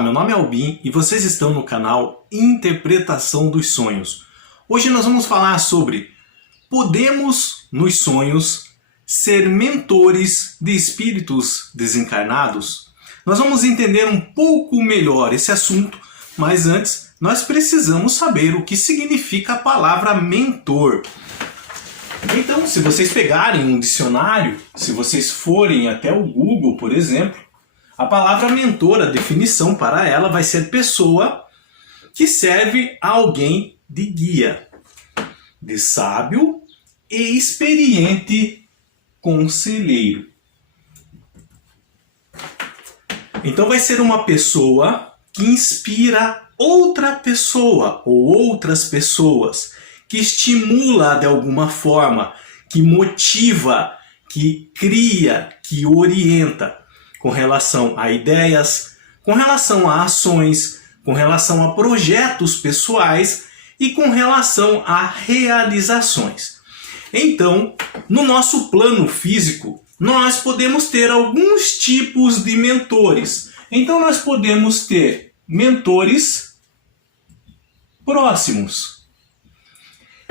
Olá, meu nome é Albin e vocês estão no canal Interpretação dos Sonhos. Hoje nós vamos falar sobre: podemos, nos sonhos, ser mentores de espíritos desencarnados? Nós vamos entender um pouco melhor esse assunto, mas antes nós precisamos saber o que significa a palavra mentor. Então, se vocês pegarem um dicionário, se vocês forem até o Google, por exemplo, a palavra mentor, a definição para ela vai ser pessoa que serve a alguém de guia, de sábio e experiente conselheiro. Então vai ser uma pessoa que inspira outra pessoa ou outras pessoas, que estimula de alguma forma, que motiva, que cria, que orienta com relação a ideias, com relação a ações, com relação a projetos pessoais e com relação a realizações. Então, no nosso plano físico, nós podemos ter alguns tipos de mentores. Então, nós podemos ter mentores próximos.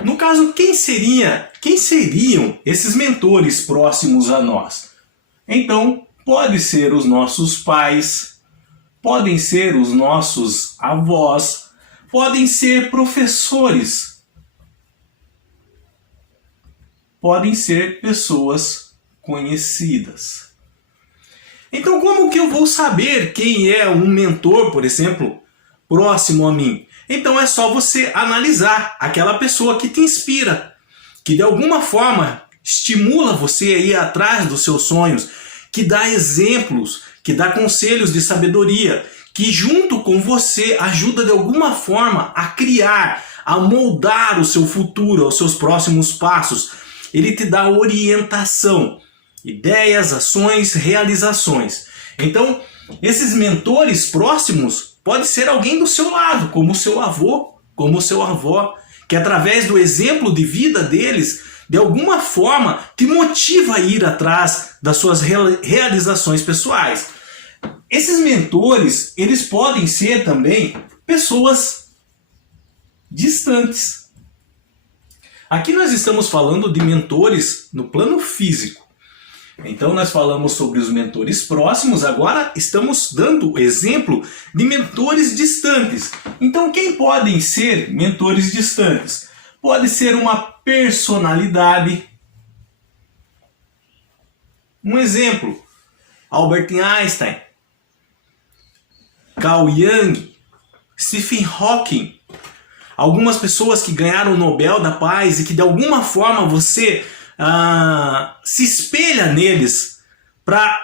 No caso, quem seriam esses mentores próximos a nós? Então, pode ser os nossos pais, podem ser os nossos avós, podem ser professores, podem ser pessoas conhecidas. Então, como que eu vou saber quem é um mentor, por exemplo, próximo a mim? Então é só você analisar aquela pessoa que te inspira, que de alguma forma estimula você a ir atrás dos seus sonhos, que dá exemplos, que dá conselhos de sabedoria, que junto com você ajuda de alguma forma a criar, a moldar o seu futuro, os seus próximos passos. Ele te dá orientação, ideias, ações, realizações. Então, esses mentores próximos pode ser alguém do seu lado, como o seu avô, como o seu avó, que através do exemplo de vida deles, de alguma forma, te motiva a ir atrás das suas realizações pessoais. Esses mentores, eles podem ser também pessoas distantes. Aqui nós estamos falando de mentores no plano físico. Então nós falamos sobre os mentores próximos, agora estamos dando exemplo de mentores distantes. Então quem podem ser mentores distantes? Pode ser uma personalidade. Um exemplo: Albert Einstein, Carl Jung, Stephen Hawking. Algumas pessoas que ganharam o Nobel da Paz e que de alguma forma você se espelha neles para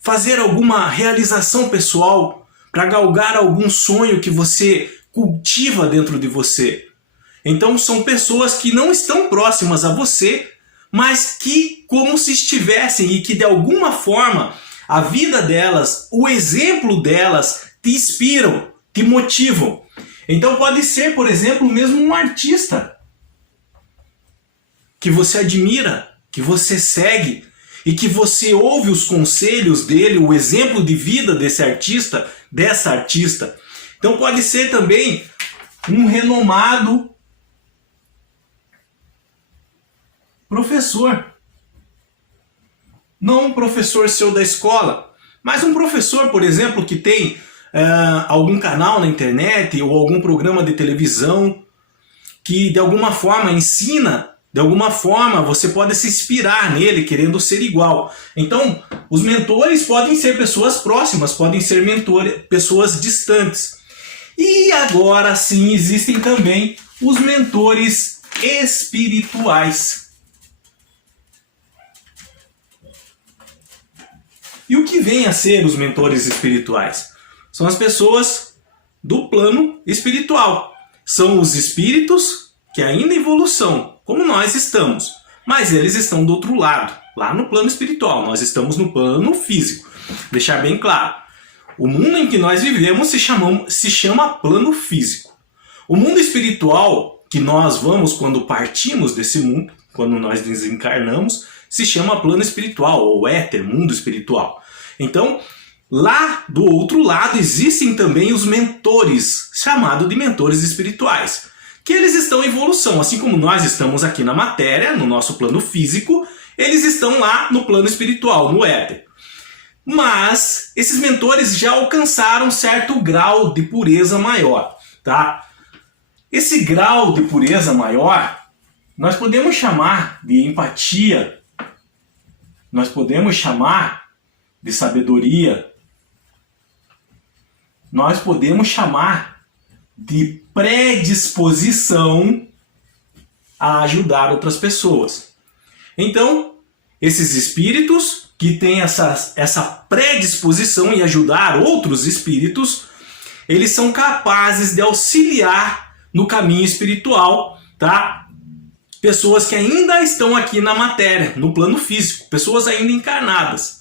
fazer alguma realização pessoal, para galgar algum sonho que você cultiva dentro de você. Então são pessoas que não estão próximas a você, mas que como se estivessem e que de alguma forma a vida delas, o exemplo delas te inspiram, te motivam. Então pode ser, por exemplo, mesmo um artista que você admira, que você segue e que você ouve os conselhos dele, o exemplo de vida desse artista, dessa artista. Então pode ser também um renomado professor. Não um professor seu da escola, mas um professor, por exemplo, que tem algum canal na internet ou algum programa de televisão que de alguma forma ensina, de alguma forma você pode se inspirar nele querendo ser igual. Então os mentores podem ser pessoas próximas, podem ser pessoas distantes. E agora sim existem também os mentores espirituais. E o que vem a ser os mentores espirituais? São as pessoas do plano espiritual. São os espíritos que ainda em evolução, como nós estamos. Mas eles estão do outro lado, lá no plano espiritual. Nós estamos no plano físico. Deixar bem claro. O mundo em que nós vivemos se chama plano físico. O mundo espiritual que nós vamos quando partimos desse mundo, quando nós desencarnamos, se chama plano espiritual, ou éter, mundo espiritual. Então, lá do outro lado existem também os mentores, chamados de mentores espirituais, que eles estão em evolução, assim como nós estamos aqui na matéria, no nosso plano físico, eles estão lá no plano espiritual, no éter. Mas esses mentores já alcançaram certo grau de pureza maior, tá? Esse grau de pureza maior, nós podemos chamar de empatia, nós podemos chamar de sabedoria, nós podemos chamar de predisposição a ajudar outras pessoas. Então, esses espíritos que têm essa predisposição em ajudar outros espíritos, eles são capazes de auxiliar no caminho espiritual, tá? Pessoas que ainda estão aqui na matéria, no plano físico, pessoas ainda encarnadas.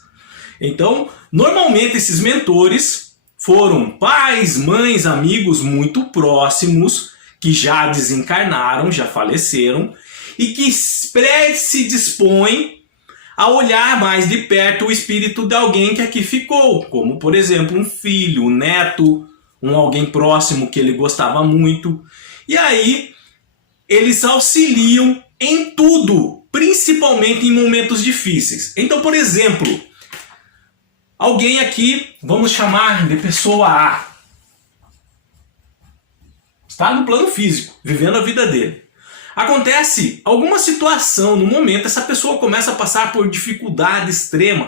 Então, normalmente esses mentores foram pais, mães, amigos muito próximos, que já desencarnaram, já faleceram, e que se dispõem a olhar mais de perto o espírito de alguém que aqui ficou, como por exemplo um filho, um neto, alguém próximo que ele gostava muito. E aí eles auxiliam em tudo, principalmente em momentos difíceis. Então, por exemplo, alguém aqui, vamos chamar de pessoa A, está no plano físico, vivendo a vida dele. Acontece alguma situação no momento, essa pessoa começa a passar por dificuldade extrema.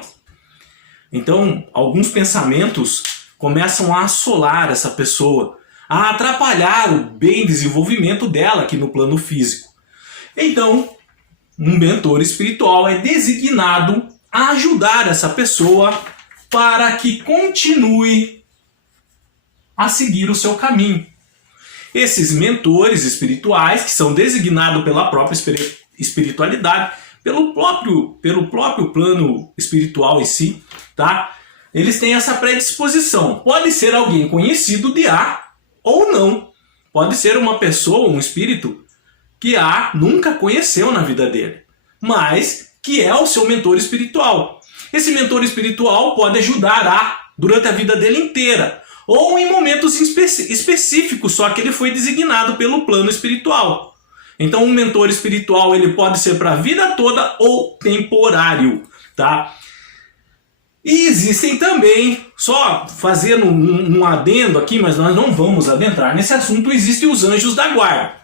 Então, alguns pensamentos começam a assolar essa pessoa, a atrapalhar o bem desenvolvimento dela aqui no plano físico. Então, um mentor espiritual é designado a ajudar essa pessoa para que continue a seguir o seu caminho. Esses mentores espirituais, que são designados pela própria espiritualidade, pelo próprio plano espiritual em si, tá? Eles têm essa predisposição. Pode ser alguém conhecido de A ou não. Pode ser uma pessoa, um espírito, que A nunca conheceu na vida dele, mas que é o seu mentor espiritual. Esse mentor espiritual pode ajudar A durante a vida dele inteira, ou em momentos específicos, só que ele foi designado pelo plano espiritual. Então um mentor espiritual ele pode ser para a vida toda ou temporário, tá? E existem também, só fazendo um adendo aqui, mas nós não vamos adentrar nesse assunto, existem os anjos da guarda,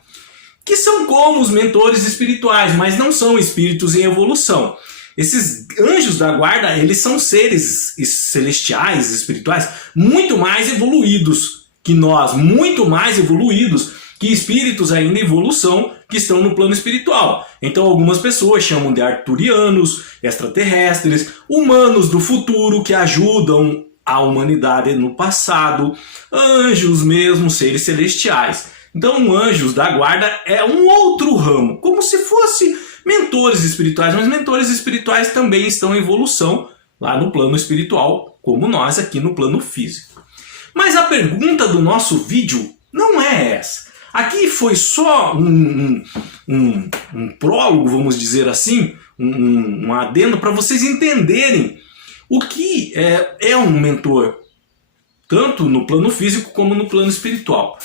que são como os mentores espirituais, mas não são espíritos em evolução. Esses anjos da guarda, eles são seres celestiais, espirituais, muito mais evoluídos que nós, muito mais evoluídos que espíritos ainda em evolução que estão no plano espiritual. Então algumas pessoas chamam de arturianos, extraterrestres, humanos do futuro que ajudam a humanidade no passado, anjos mesmo, seres celestiais. Então anjos da guarda é um outro ramo, como se fosse mentores espirituais, mas mentores espirituais também estão em evolução lá no plano espiritual, como nós aqui no plano físico. Mas a pergunta do nosso vídeo não é essa. Aqui foi só um prólogo, vamos dizer assim, um adendo para vocês entenderem o que é um mentor, tanto no plano físico como no plano espiritual.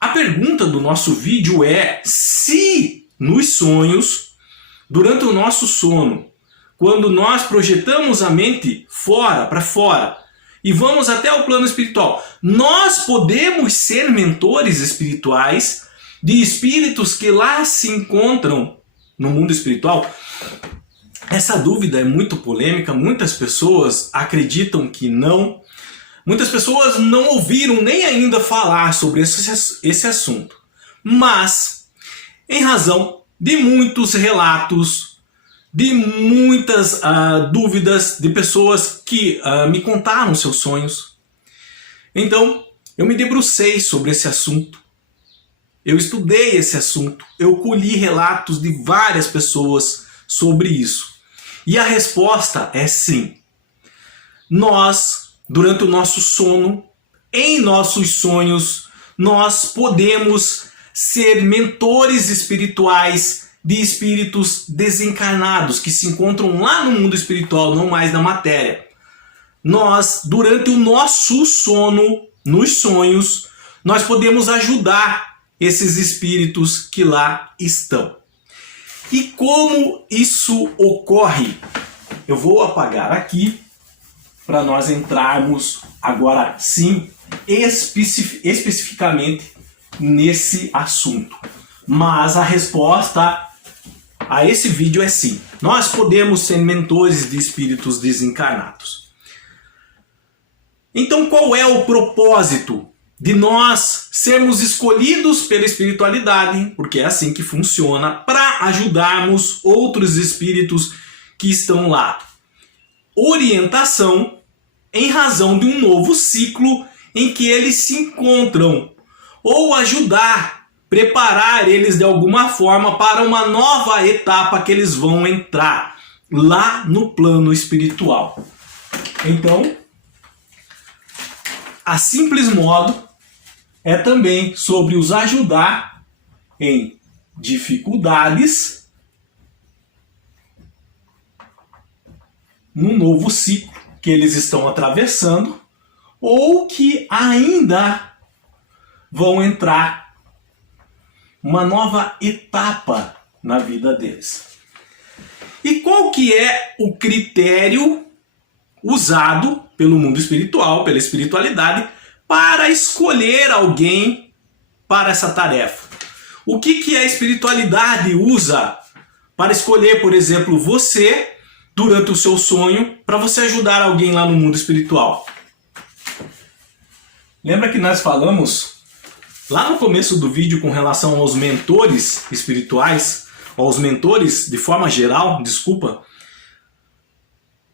A pergunta do nosso vídeo é se nos sonhos, durante o nosso sono, quando nós projetamos a mente para fora e vamos até o plano espiritual, nós podemos ser mentores espirituais de espíritos que lá se encontram no mundo espiritual? Essa dúvida é muito polêmica, muitas pessoas acreditam que não. Muitas pessoas não ouviram nem ainda falar sobre esse assunto. Mas, em razão de muitos relatos, de muitas dúvidas de pessoas que me contaram seus sonhos, então eu me debrucei sobre esse assunto. Eu estudei esse assunto. Eu colhi relatos de várias pessoas sobre isso. E a resposta é sim. Nós, durante o nosso sono, em nossos sonhos, nós podemos ser mentores espirituais de espíritos desencarnados que se encontram lá no mundo espiritual, não mais na matéria. nós, durante o nosso sono, nos sonhos, nós podemos ajudar esses espíritos que lá estão. E como isso ocorre? Eu vou apagar aqui para nós entrarmos agora sim especificamente nesse assunto. Mas a resposta a esse vídeo é sim. Nós podemos ser mentores de espíritos desencarnados. Então qual é o propósito de nós sermos escolhidos pela espiritualidade, porque é assim que funciona, para ajudarmos outros espíritos que estão lá? Orientação em razão de um novo ciclo em que eles se encontram, ou ajudar, preparar eles de alguma forma para uma nova etapa que eles vão entrar lá no plano espiritual. Então, a simples modo, é também sobre os ajudar em dificuldades num novo ciclo que eles estão atravessando ou que ainda vão entrar uma nova etapa na vida deles. E qual que é o critério usado pelo mundo espiritual, pela espiritualidade, para escolher alguém para essa tarefa? O que a espiritualidade usa para escolher, por exemplo, você durante o seu sonho para você ajudar alguém lá no mundo espiritual? Lembra que nós falamos lá no começo do vídeo com relação aos mentores espirituais, aos mentores de forma geral,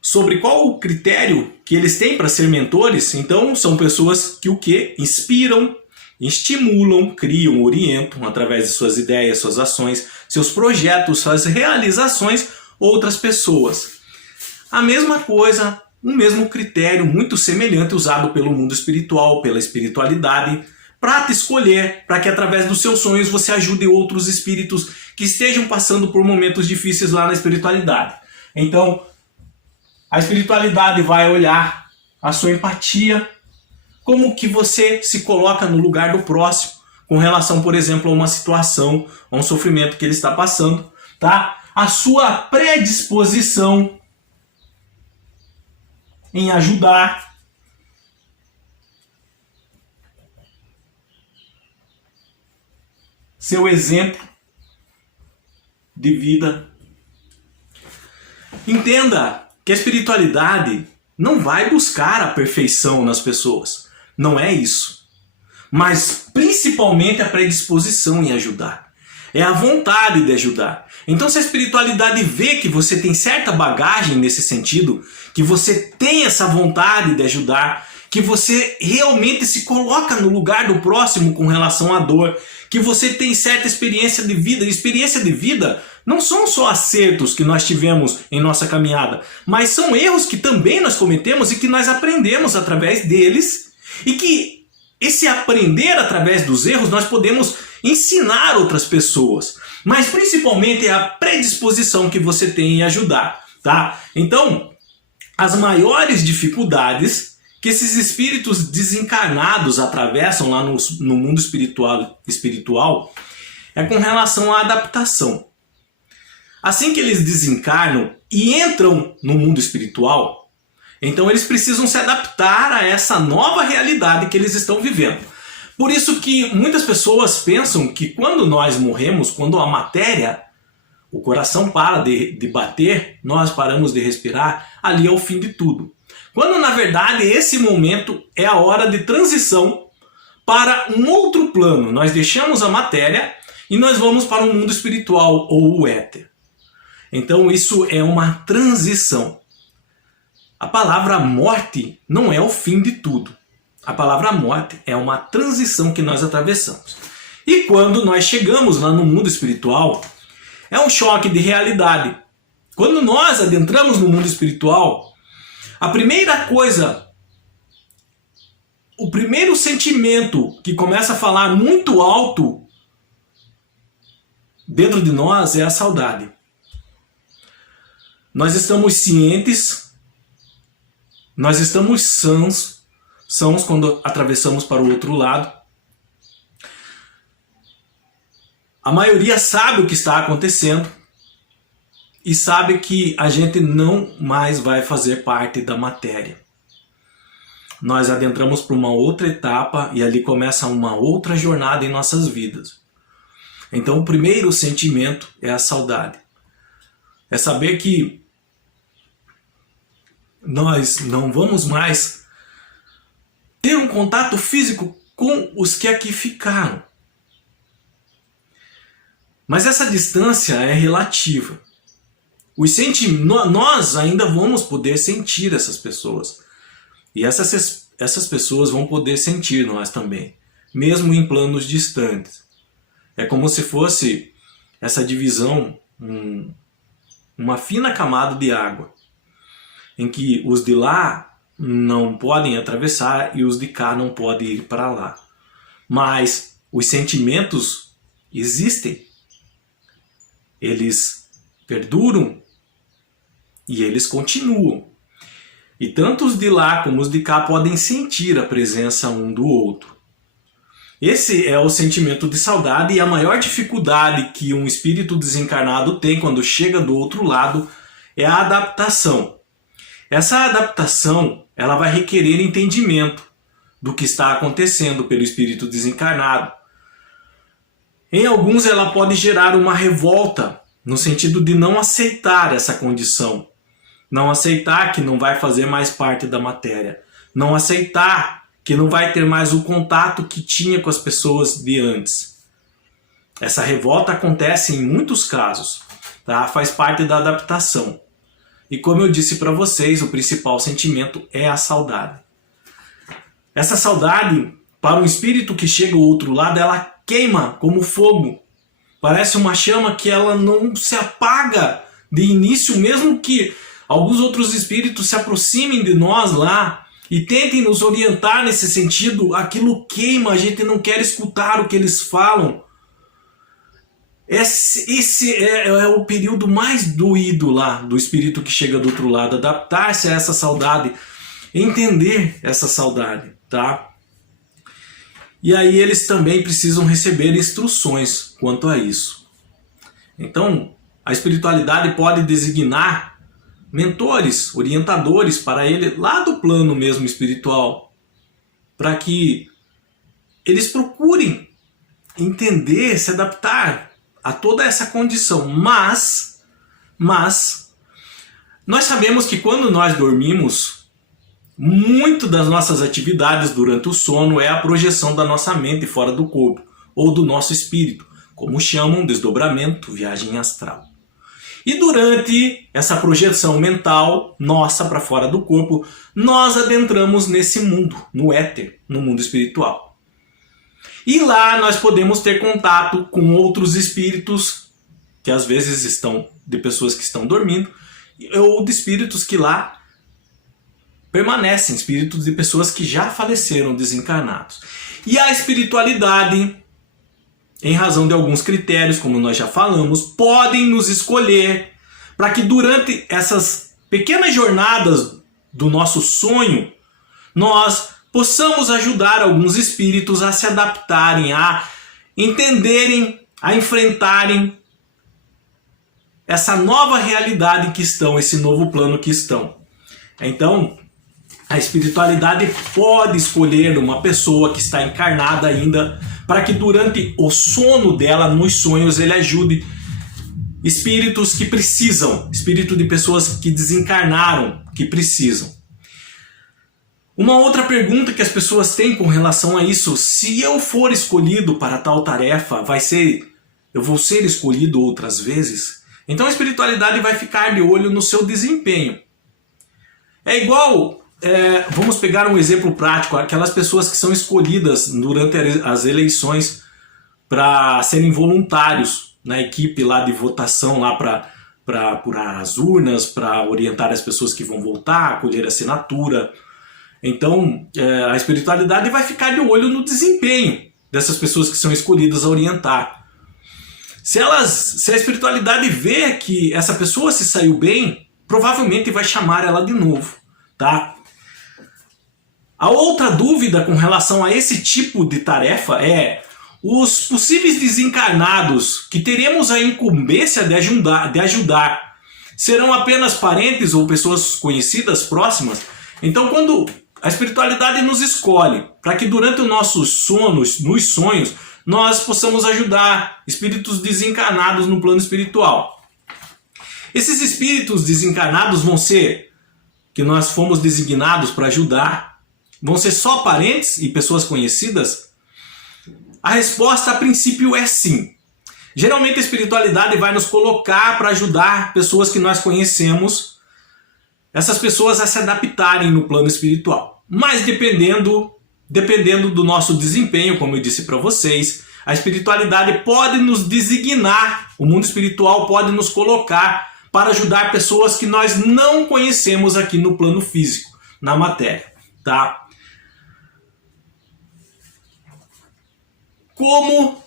sobre qual o critério que eles têm para ser mentores? Então, são pessoas que o quê? Inspiram, estimulam, criam, orientam através de suas ideias, suas ações, seus projetos, suas realizações, outras pessoas. A mesma coisa, o mesmo critério muito semelhante usado pelo mundo espiritual, pela espiritualidade, para te escolher, para que através dos seus sonhos você ajude outros espíritos que estejam passando por momentos difíceis lá na espiritualidade. Então, a espiritualidade vai olhar a sua empatia, como que você se coloca no lugar do próximo, com relação, por exemplo, a uma situação, a um sofrimento que ele está passando, tá? A sua predisposição em ajudar, seu exemplo de vida. Entenda que a espiritualidade não vai buscar a perfeição nas pessoas. Não é isso. Mas principalmente a predisposição em ajudar. É a vontade de ajudar. Então, se a espiritualidade vê que você tem certa bagagem nesse sentido, que você tem essa vontade de ajudar, que você realmente se coloca no lugar do próximo com relação à dor, que você tem certa experiência de vida. E experiência de vida não são só acertos que nós tivemos em nossa caminhada, mas são erros que também nós cometemos e que nós aprendemos através deles, e que esse aprender através dos erros nós podemos ensinar outras pessoas. Mas principalmente é a predisposição que você tem em ajudar, tá? Então, as maiores dificuldades que esses espíritos desencarnados atravessam lá no mundo espiritual é com relação à adaptação. Assim que eles desencarnam e entram no mundo espiritual, então eles precisam se adaptar a essa nova realidade que eles estão vivendo. Por isso que muitas pessoas pensam que quando nós morremos, quando a matéria, o coração para de bater, nós paramos de respirar, ali é o fim de tudo. Quando na verdade esse momento é a hora de transição para um outro plano. Nós deixamos a matéria e nós vamos para o mundo espiritual ou o éter. Então isso é uma transição. A palavra morte não é o fim de tudo. A palavra morte é uma transição que nós atravessamos. E quando nós chegamos lá no mundo espiritual, é um choque de realidade. Quando nós adentramos no mundo espiritual, a primeira coisa, o primeiro sentimento que começa a falar muito alto dentro de nós é a saudade. Nós estamos cientes nós estamos sãos quando atravessamos para o outro lado. A maioria sabe o que está acontecendo e sabe que a gente não mais vai fazer parte da matéria. Nós adentramos para uma outra etapa e ali começa uma outra jornada em nossas vidas. Então o primeiro sentimento é a saudade. É saber que nós não vamos mais ter um contato físico com os que aqui ficaram. Mas essa distância é relativa. Nós ainda vamos poder sentir essas pessoas. E essas pessoas vão poder sentir nós também, mesmo em planos distantes. É como se fosse essa divisão, uma fina camada de água, em que os de lá não podem atravessar e os de cá não podem ir para lá. Mas os sentimentos existem, eles perduram e eles continuam. E tanto os de lá como os de cá podem sentir a presença um do outro. Esse é o sentimento de saudade, e a maior dificuldade que um espírito desencarnado tem quando chega do outro lado é a adaptação. Essa adaptação, ela vai requerer entendimento do que está acontecendo pelo espírito desencarnado. Em alguns ela pode gerar uma revolta, no sentido de não aceitar essa condição. Não aceitar que não vai fazer mais parte da matéria. Não aceitar que não vai ter mais o contato que tinha com as pessoas de antes. Essa revolta acontece em muitos casos, tá? Faz parte da adaptação. E como eu disse para vocês, o principal sentimento é a saudade. Essa saudade, para um espírito que chega ao outro lado, ela queima como fogo. Parece uma chama que ela não se apaga de início, mesmo que alguns outros espíritos se aproximem de nós lá e tentem nos orientar nesse sentido. Aquilo queima, a gente não quer escutar o que eles falam. Esse é o período mais doído lá do espírito que chega do outro lado, adaptar-se a essa saudade, entender essa saudade, tá? E aí eles também precisam receber instruções quanto a isso. Então, a espiritualidade pode designar mentores, orientadores para ele lá do plano mesmo espiritual, para que eles procurem entender, se adaptar a toda essa condição. Mas nós sabemos que quando nós dormimos, muito das nossas atividades durante o sono é a projeção da nossa mente fora do corpo, ou do nosso espírito, como chamam desdobramento, viagem astral. E durante essa projeção mental nossa para fora do corpo, nós adentramos nesse mundo, no éter, no mundo espiritual. E lá nós podemos ter contato com outros espíritos, que às vezes estão de pessoas que estão dormindo, ou de espíritos que lá permanecem, espíritos de pessoas que já faleceram, desencarnados. E a espiritualidade, em razão de alguns critérios, como nós já falamos, podem nos escolher para que durante essas pequenas jornadas do nosso sonho, nós possamos ajudar alguns espíritos a se adaptarem, a entenderem, a enfrentarem essa nova realidade que estão, esse novo plano que estão. Então, a espiritualidade pode escolher uma pessoa que está encarnada ainda, para que durante o sono dela, nos sonhos, ele ajude espíritos que precisam, espírito de pessoas que desencarnaram, que precisam. Uma outra pergunta que as pessoas têm com relação a isso: se eu for escolhido para tal tarefa, eu vou ser escolhido outras vezes? Então a espiritualidade vai ficar de olho no seu desempenho. É igual, vamos pegar um exemplo prático, aquelas pessoas que são escolhidas durante as eleições para serem voluntários na equipe lá de votação, lá para apurar as urnas, para orientar as pessoas que vão votar, colher assinatura. Então a espiritualidade vai ficar de olho no desempenho dessas pessoas que são escolhidas a orientar. Se a espiritualidade vê que essa pessoa se saiu bem, provavelmente vai chamar ela de novo, tá? A outra dúvida com relação a esse tipo de tarefa é: os possíveis desencarnados que teremos a incumbência de ajudar serão apenas parentes ou pessoas conhecidas, próximas? Então, quando a espiritualidade nos escolhe para que durante os nossos sonos, nos sonhos, nós possamos ajudar espíritos desencarnados no plano espiritual. Esses espíritos desencarnados vão ser, que nós fomos designados para ajudar, vão ser só parentes e pessoas conhecidas? A resposta a princípio é sim. Geralmente a espiritualidade vai nos colocar para ajudar pessoas que nós conhecemos, essas pessoas a se adaptarem no plano espiritual. Mas dependendo do nosso desempenho, como eu disse para vocês, a espiritualidade pode nos designar, o mundo espiritual pode nos colocar para ajudar pessoas que nós não conhecemos aqui no plano físico, na matéria, tá? Como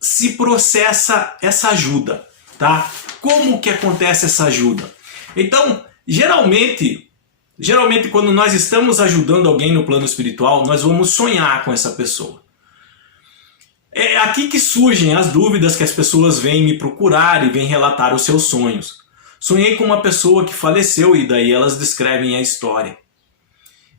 se processa essa ajuda, tá? Como que acontece essa ajuda? Então, geralmente quando nós estamos ajudando alguém no plano espiritual, nós vamos sonhar com essa pessoa. É aqui que surgem as dúvidas que as pessoas vêm me procurar e vêm relatar os seus sonhos. Sonhei com uma pessoa que faleceu e daí elas descrevem a história.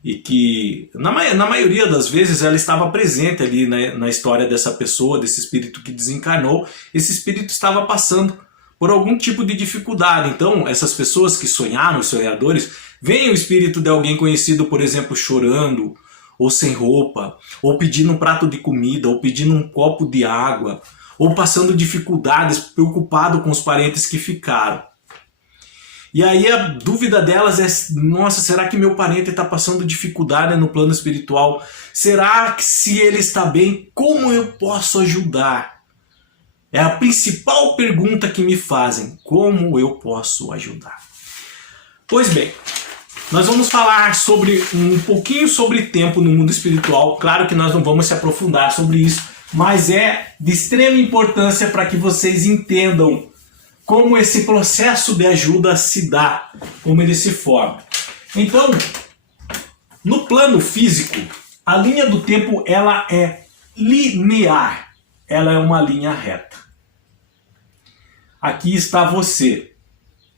E que, na maioria das vezes, ela estava presente ali na história dessa pessoa, desse espírito que desencarnou. Esse espírito estava passando por algum tipo de dificuldade. Então, essas pessoas que sonharam, os sonhadores, veem o espírito de alguém conhecido, por exemplo, chorando, ou sem roupa, ou pedindo um prato de comida, ou pedindo um copo de água, ou passando dificuldades, preocupado com os parentes que ficaram. E aí a dúvida delas é: nossa, será que meu parente está passando dificuldade no plano espiritual? Será que, se ele está bem, como eu posso ajudar? É a principal pergunta que me fazem: como eu posso ajudar? Pois bem, nós vamos falar um pouquinho sobre tempo no mundo espiritual. Claro que nós não vamos se aprofundar sobre isso, mas é de extrema importância para que vocês entendam como esse processo de ajuda se dá, como ele se forma. Então, no plano físico, a linha do tempo ela é linear, ela é uma linha reta. Aqui está você,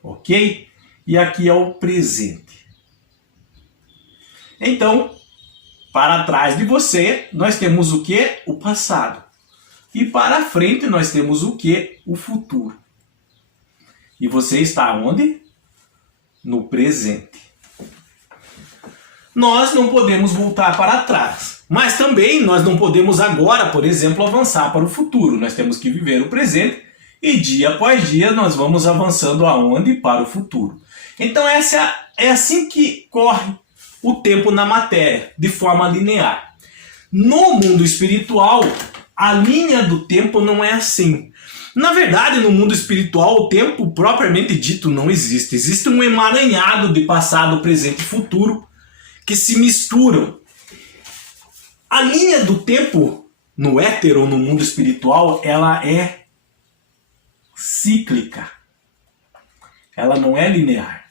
ok? E aqui é o presente. Então, para trás de você, nós temos o que? O passado. E para frente nós temos o que? O futuro. E você está onde? No presente. Nós não podemos voltar para trás. Mas também nós não podemos agora, por exemplo, avançar para o futuro. Nós temos que viver o presente e dia após dia nós vamos avançando aonde? Para o futuro. Então é assim que corre o tempo na matéria, de forma linear. No mundo espiritual, a linha do tempo não é assim. Na verdade, no mundo espiritual, o tempo propriamente dito não existe. Existe um emaranhado de passado, presente e futuro que se misturam. A linha do tempo no éter ou no mundo espiritual, ela é cíclica. Ela não é linear.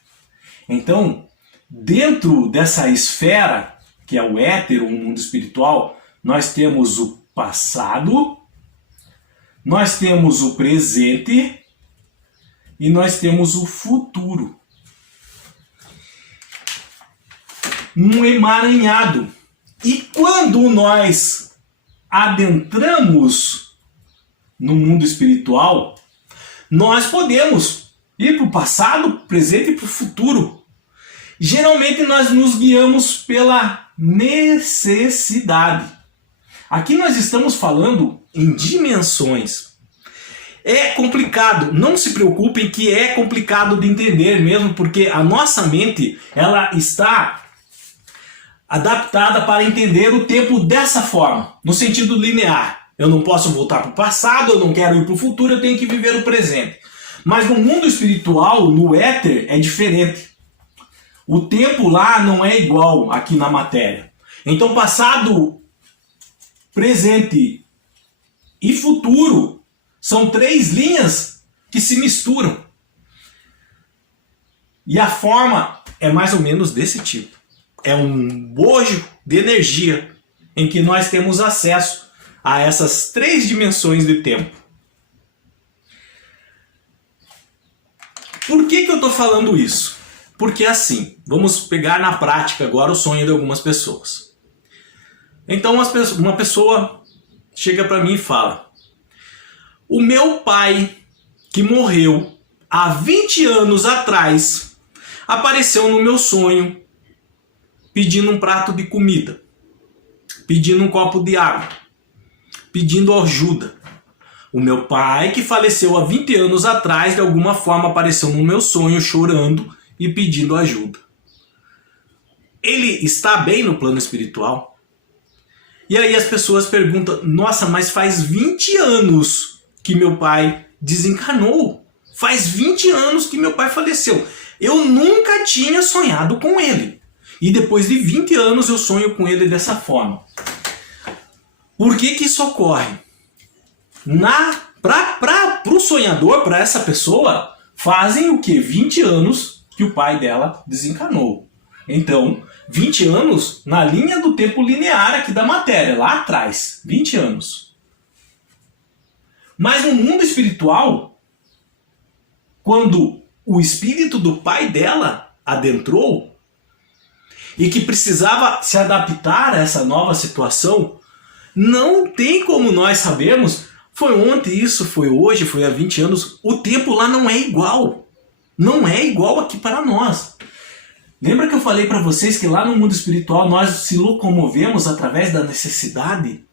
Então, dentro dessa esfera, que é o éter ou o mundo espiritual, nós temos o passado, nós temos o presente e nós temos o futuro. Um emaranhado. E quando nós adentramos no mundo espiritual, nós podemos ir para o passado, presente e para o futuro. Geralmente nós nos guiamos pela necessidade. Aqui nós estamos falando em dimensões. É complicado, não se preocupem que é complicado de entender mesmo, porque a nossa mente ela está adaptada para entender o tempo dessa forma, no sentido linear. Eu não posso voltar para o passado, eu não quero ir para o futuro, eu tenho que viver o presente. Mas no mundo espiritual, no éter, é diferente. O tempo lá não é igual aqui na matéria. Então passado, presente e futuro são três linhas que se misturam. E a forma é mais ou menos desse tipo. É um bojo de energia em que nós temos acesso a essas 3 dimensões de tempo. Por que eu estou falando isso? Porque assim, vamos pegar na prática agora o sonho de algumas pessoas. Então uma pessoa chega para mim e fala: o meu pai, que morreu há 20 anos atrás, apareceu no meu sonho pedindo um prato de comida, pedindo um copo de água, pedindo ajuda. O meu pai, que faleceu há 20 anos atrás, de alguma forma apareceu no meu sonho chorando e pedindo ajuda. Ele está bem no plano espiritual? E aí as pessoas perguntam: nossa, mas faz 20 anos que meu pai desencarnou. Faz 20 anos que meu pai faleceu. Eu nunca tinha sonhado com ele. E depois de 20 anos eu sonho com ele dessa forma. Por que isso ocorre? Para o sonhador, para essa pessoa, fazem o quê? 20 anos que o pai dela desencarnou. Então, 20 anos na linha do tempo linear aqui da matéria, lá atrás. 20 anos. Mas no mundo espiritual, quando o espírito do pai dela adentrou e que precisava se adaptar a essa nova situação, não tem como nós sabermos, foi ontem isso, foi hoje, foi há 20 anos, o tempo lá não é igual. Não é igual aqui para nós. Lembra que eu falei para vocês que lá no mundo espiritual nós se locomovemos através da necessidade?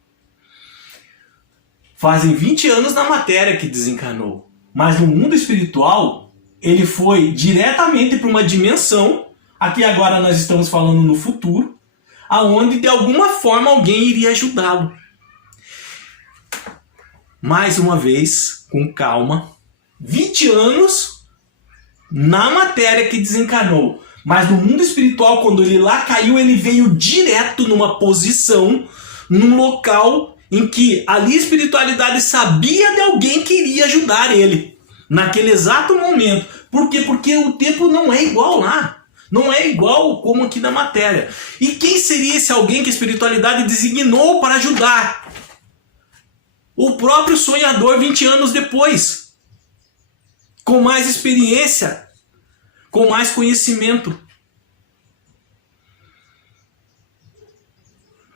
Fazem 20 anos na matéria que desencarnou. Mas no mundo espiritual, ele foi diretamente para uma dimensão, aqui agora nós estamos falando no futuro, aonde de alguma forma alguém iria ajudá-lo. Mais uma vez, com calma, 20 anos na matéria que desencarnou. Mas no mundo espiritual, quando ele lá caiu, ele veio direto numa posição, num local em que ali a espiritualidade sabia de alguém que iria ajudar ele. Naquele exato momento. Por quê? Porque o tempo não é igual lá. Não é igual como aqui na matéria. E quem seria esse alguém que a espiritualidade designou para ajudar? O próprio sonhador 20 anos depois. Com mais experiência. Com mais conhecimento.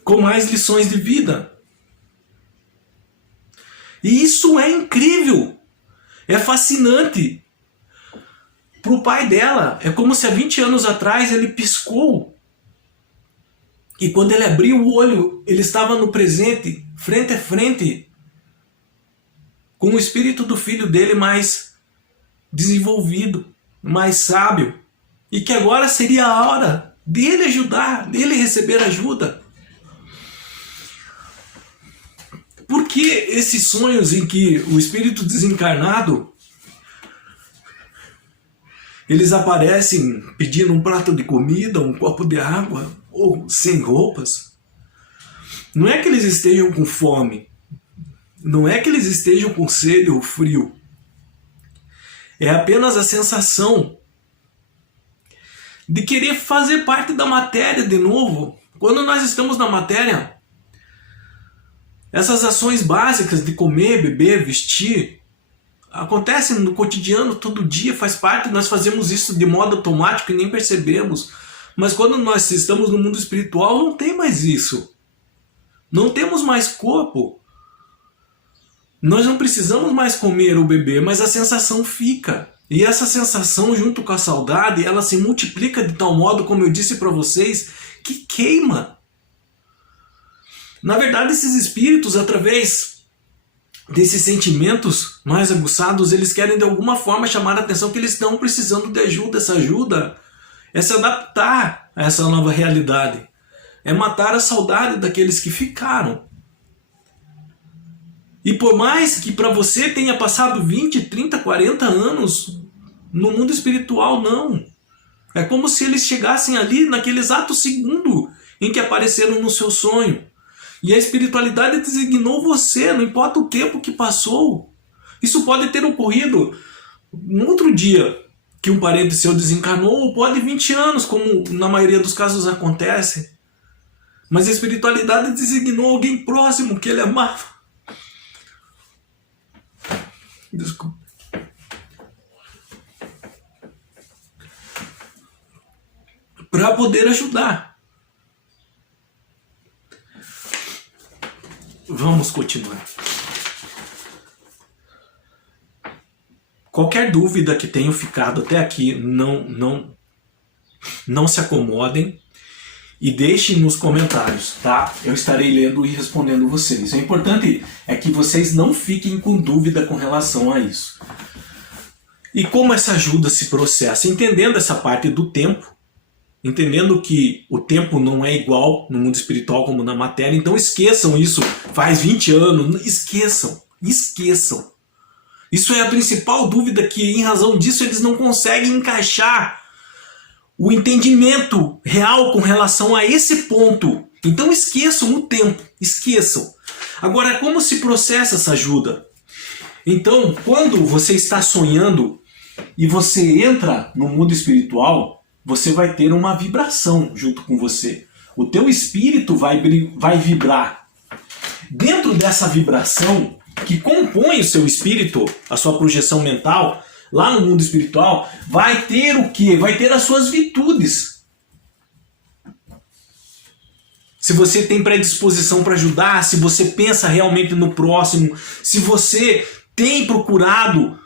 Com mais lições de vida. E isso é incrível. É fascinante. Para o pai dela, é como se há 20 anos atrás ele piscou. E quando ele abriu o olho, ele estava no presente, frente a frente, com o espírito do filho dele mais desenvolvido, mais sábio. E que agora seria a hora dele ajudar, dele receber ajuda. Por que esses sonhos em que o espírito desencarnado eles aparecem pedindo um prato de comida, um copo de água ou sem roupas? Não é que eles estejam com fome, não é que eles estejam com sede ou frio. É apenas a sensação de querer fazer parte da matéria de novo. Quando nós estamos na matéria, essas ações básicas de comer, beber, vestir, acontecem no cotidiano todo dia, faz parte, nós fazemos isso de modo automático e nem percebemos. Mas quando nós estamos no mundo espiritual, não tem mais isso. Não temos mais corpo. Nós não precisamos mais comer ou beber, mas a sensação fica. E essa sensação, junto com a saudade, ela se multiplica de tal modo, como eu disse para vocês, que queima. Na verdade, esses espíritos, através desses sentimentos mais aguçados, eles querem de alguma forma chamar a atenção que eles estão precisando de ajuda. Essa ajuda é se adaptar a essa nova realidade. É matar a saudade daqueles que ficaram. E por mais que para você tenha passado 20, 30, 40 anos, no mundo espiritual não. É como se eles chegassem ali naquele exato segundo em que apareceram no seu sonho. E a espiritualidade designou você, não importa o tempo que passou. Isso pode ter ocorrido no outro dia. que um parente seu desencarnou, ou pode 20 anos, como na maioria dos casos acontece. Mas a espiritualidade designou alguém próximo que ele amava. Desculpa. Para poder ajudar. Vamos continuar. Qualquer dúvida que tenham ficado até aqui, não se acomodem e deixem nos comentários, tá? Eu estarei lendo e respondendo vocês. O importante é que vocês não fiquem com dúvida com relação a isso. E como essa ajuda se processa? Entendendo essa parte do tempo, entendendo que o tempo não é igual no mundo espiritual como na matéria, então esqueçam isso, faz 20 anos, esqueçam. Isso é a principal dúvida, que em razão disso eles não conseguem encaixar o entendimento real com relação a esse ponto. Então esqueçam o tempo, esqueçam. Agora, como se processa essa ajuda? Então, quando você está sonhando e você entra no mundo espiritual, você vai ter uma vibração junto com você. O teu espírito vai vibrar. Dentro dessa vibração que compõe o seu espírito, a sua projeção mental, lá no mundo espiritual, vai ter o quê? Vai ter as suas virtudes. Se você tem predisposição para ajudar, se você pensa realmente no próximo, se você tem procurado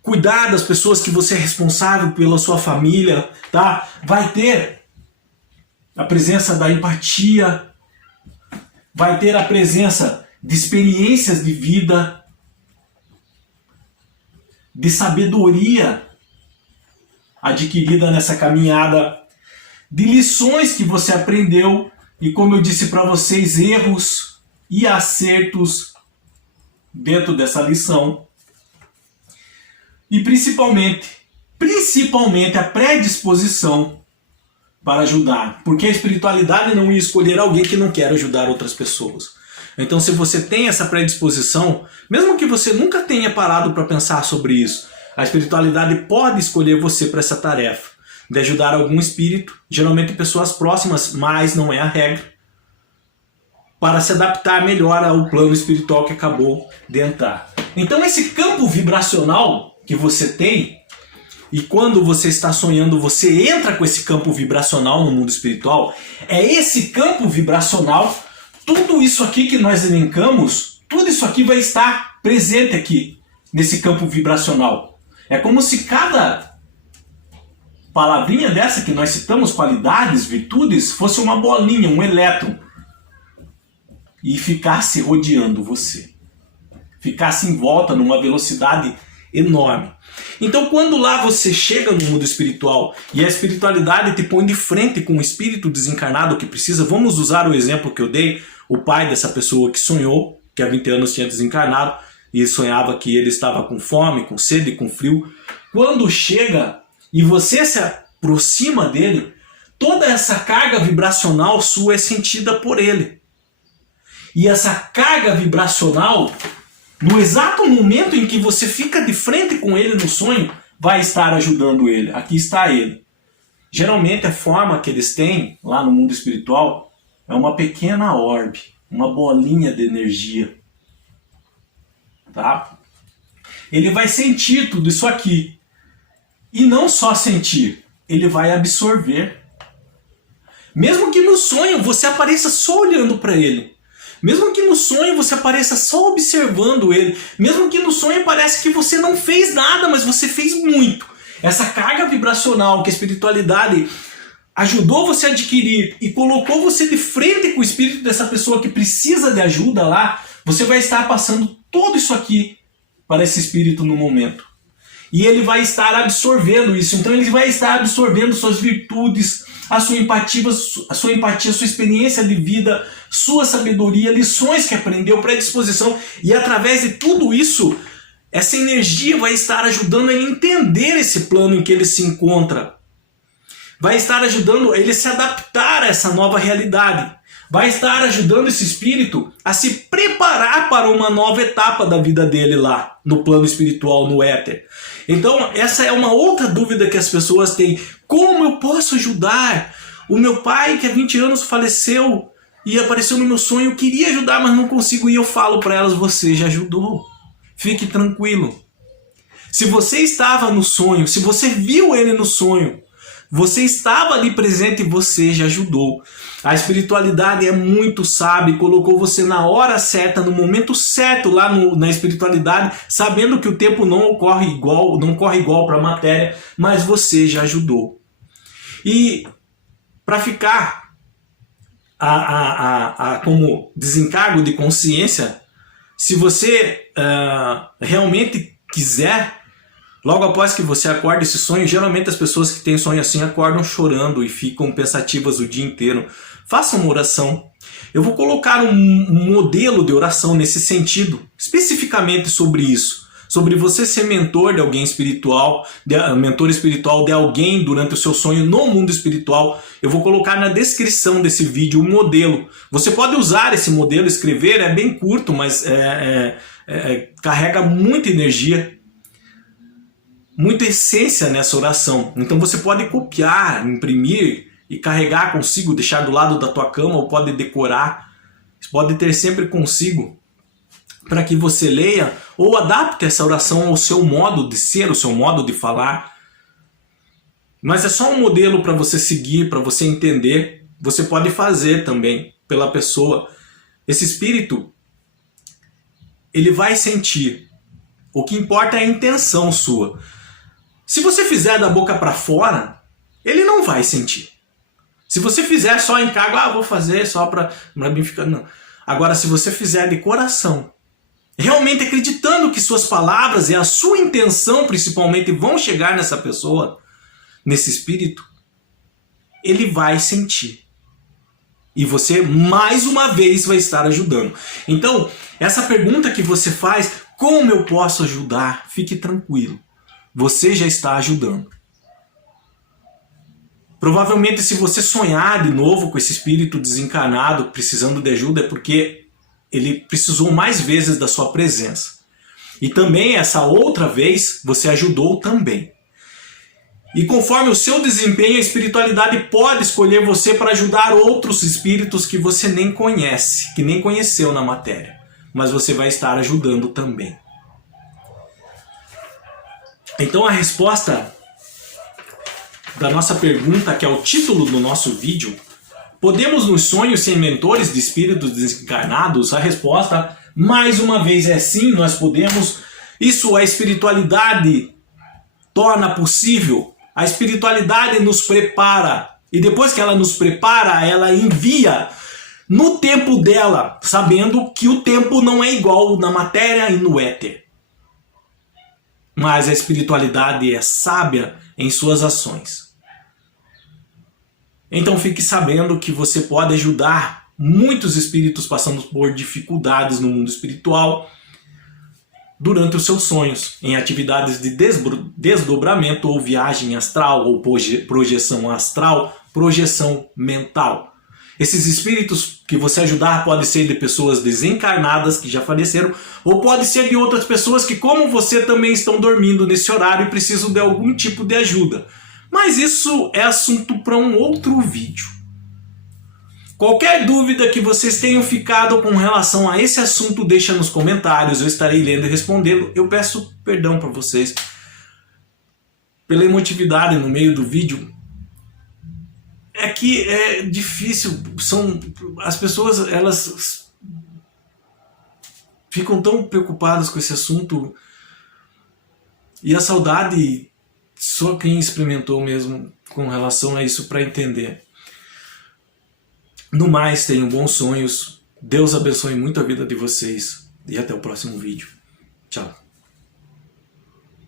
cuidar das pessoas que você é responsável pela sua família, tá? Vai ter a presença da empatia, vai ter a presença de experiências de vida, de sabedoria adquirida nessa caminhada, de lições que você aprendeu e, como eu disse para vocês, erros e acertos dentro dessa lição. E principalmente a predisposição para ajudar, porque a espiritualidade não ia escolher alguém que não quer ajudar outras pessoas. Então, se você tem essa predisposição, mesmo que você nunca tenha parado para pensar sobre isso, a espiritualidade pode escolher você para essa tarefa de ajudar algum espírito, geralmente pessoas próximas, mas não é a regra, para se adaptar melhor ao plano espiritual que acabou de entrar. Então, esse campo vibracional que você tem, e quando você está sonhando, você entra com esse campo vibracional no mundo espiritual, é esse campo vibracional. Tudo isso aqui que nós elencamos, tudo isso aqui vai estar presente aqui, nesse campo vibracional. É como se cada palavrinha dessa que nós citamos, qualidades, virtudes, fosse uma bolinha, um elétron, e ficasse rodeando você. Ficasse em volta numa velocidade enorme. Então, quando lá você chega no mundo espiritual e a espiritualidade te põe de frente com um espírito desencarnado que precisa, vamos usar o exemplo que eu dei, o pai dessa pessoa que sonhou, que há 20 anos tinha desencarnado, e sonhava que ele estava com fome, com sede, com frio. Quando chega e você se aproxima dele, toda essa carga vibracional sua é sentida por ele. E essa carga vibracional, no exato momento em que você fica de frente com ele no sonho, vai estar ajudando ele. Aqui está ele. Geralmente a forma que eles têm lá no mundo espiritual é uma pequena orbe, uma bolinha de energia. Tá? Ele vai sentir tudo isso aqui. E não só sentir, ele vai absorver. Mesmo que no sonho você apareça só olhando para ele. Mesmo que no sonho você apareça só observando ele. Mesmo que no sonho parece que você não fez nada, mas você fez muito. Essa carga vibracional que a espiritualidade ajudou você a adquirir e colocou você de frente com o espírito dessa pessoa que precisa de ajuda lá, você vai estar passando tudo isso aqui para esse espírito no momento. E ele vai estar absorvendo isso. Então ele vai estar absorvendo suas virtudes, a sua empatia, sua experiência de vida, sua sabedoria, lições que aprendeu, predisposição. E através de tudo isso, essa energia vai estar ajudando ele a entender esse plano em que ele se encontra. Vai estar ajudando ele a se adaptar a essa nova realidade. Vai estar ajudando esse espírito a se preparar para uma nova etapa da vida dele lá, no plano espiritual, no éter. Então essa é uma outra dúvida que as pessoas têm. Como eu posso ajudar? O meu pai, que há 20 anos faleceu e apareceu no meu sonho, eu queria ajudar, mas não consigo. E eu falo para elas, você já ajudou. Fique tranquilo. Se você estava no sonho, se você viu ele no sonho, você estava ali presente e você já ajudou. A espiritualidade é muito sábia, colocou você na hora certa, no momento certo lá na espiritualidade, sabendo que o tempo não corre igual para a matéria, mas você já ajudou. E para ficar como desencargo de consciência, se você realmente quiser, logo após que você acorda esse sonho, geralmente as pessoas que têm sonho assim acordam chorando e ficam pensativas o dia inteiro. Faça uma oração. Eu vou colocar um modelo de oração nesse sentido, especificamente sobre isso. Sobre você ser mentor de alguém espiritual, mentor espiritual de alguém durante o seu sonho no mundo espiritual. Eu vou colocar na descrição desse vídeo um modelo. Você pode usar esse modelo, escrever, é bem curto, mas carrega muita energia, muita essência nessa oração. Então você pode copiar, imprimir e carregar consigo, deixar do lado da tua cama, ou pode decorar. Você pode ter sempre consigo, para que você leia ou adapte essa oração ao seu modo de ser, ao seu modo de falar. Mas é só um modelo para você seguir, para você entender. Você pode fazer também pela pessoa. Esse espírito, ele vai sentir. O que importa é a intenção sua. Se você fizer da boca para fora, ele não vai sentir. Se você fizer só encargo, vou fazer só para mim ficar... Não. Agora, se você fizer de coração, realmente acreditando que suas palavras e a sua intenção principalmente vão chegar nessa pessoa, nesse espírito, ele vai sentir. E você, mais uma vez, vai estar ajudando. Então, essa pergunta que você faz, como eu posso ajudar? Fique tranquilo. Você já está ajudando. Provavelmente, se você sonhar de novo com esse espírito desencarnado, precisando de ajuda, é porque ele precisou mais vezes da sua presença. E também, essa outra vez, você ajudou também. E conforme o seu desempenho, a espiritualidade pode escolher você para ajudar outros espíritos que você nem conhece, que nem conheceu na matéria. Mas você vai estar ajudando também. Então a resposta da nossa pergunta, que é o título do nosso vídeo, podemos nos sonhos ser mentores de espíritos desencarnados? A resposta, mais uma vez, é sim, nós podemos. Isso a espiritualidade torna possível. A espiritualidade nos prepara. E depois que ela nos prepara, ela envia no tempo dela, sabendo que o tempo não é igual na matéria e no éter. Mas a espiritualidade é sábia em suas ações. Então fique sabendo que você pode ajudar muitos espíritos passando por dificuldades no mundo espiritual durante os seus sonhos, em atividades de desdobramento ou viagem astral, ou projeção astral, projeção mental. Esses espíritos que você ajudar pode ser de pessoas desencarnadas que já faleceram, ou pode ser de outras pessoas que, como você, também estão dormindo nesse horário e precisam de algum tipo de ajuda. Mas isso é assunto para um outro vídeo. Qualquer dúvida que vocês tenham ficado com relação a esse assunto, deixa nos comentários, eu estarei lendo e respondendo. Eu peço perdão para vocês pela emotividade no meio do vídeo. É que é difícil, as pessoas, elas ficam tão preocupadas com esse assunto, e a saudade, só quem experimentou mesmo com relação a isso para entender. No mais, tenham bons sonhos, Deus abençoe muito a vida de vocês, e até o próximo vídeo. Tchau.